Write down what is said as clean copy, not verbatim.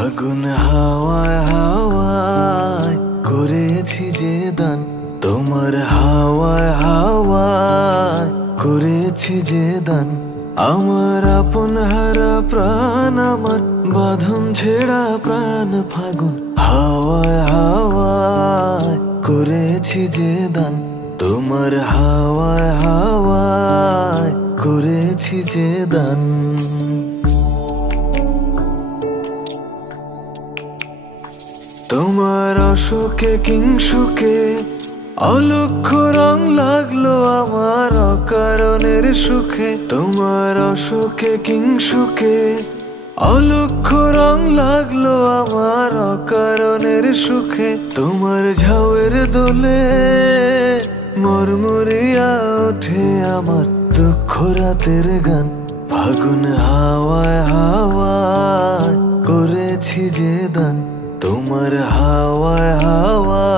ফাগুন হাওয়ায় হাওয়ায় করেছি যে দান, তোমার হাওয়ায় হাওয়ায় করেছি যে দান। আমার আপন হারা প্রাণ, আমার বাঁধন ছেঁড়া প্রাণ, ফাগুন হাওয়ায় হাওয়ায় করেছি যে দান, তোমার হাওয়ায় হাওয়ায় করেছি যে দান। তোমার অশোকে কিংসুকে অলক্ষ্য রং লাগলো আমার অকারণের সুখে, তোমার অশোকে কিংসুকে অলক্ষ্য রং লাগলো আমার অকারণের সুখে। তোমার ঝাউয়ের দোলে মরমরিয়া ওঠে আমার দুঃখ রাতের গান, ফাগুন হাওয়ায় হাওয়ায় করেছি যে দান, তোমার হাওয়ায় হাওয়ায়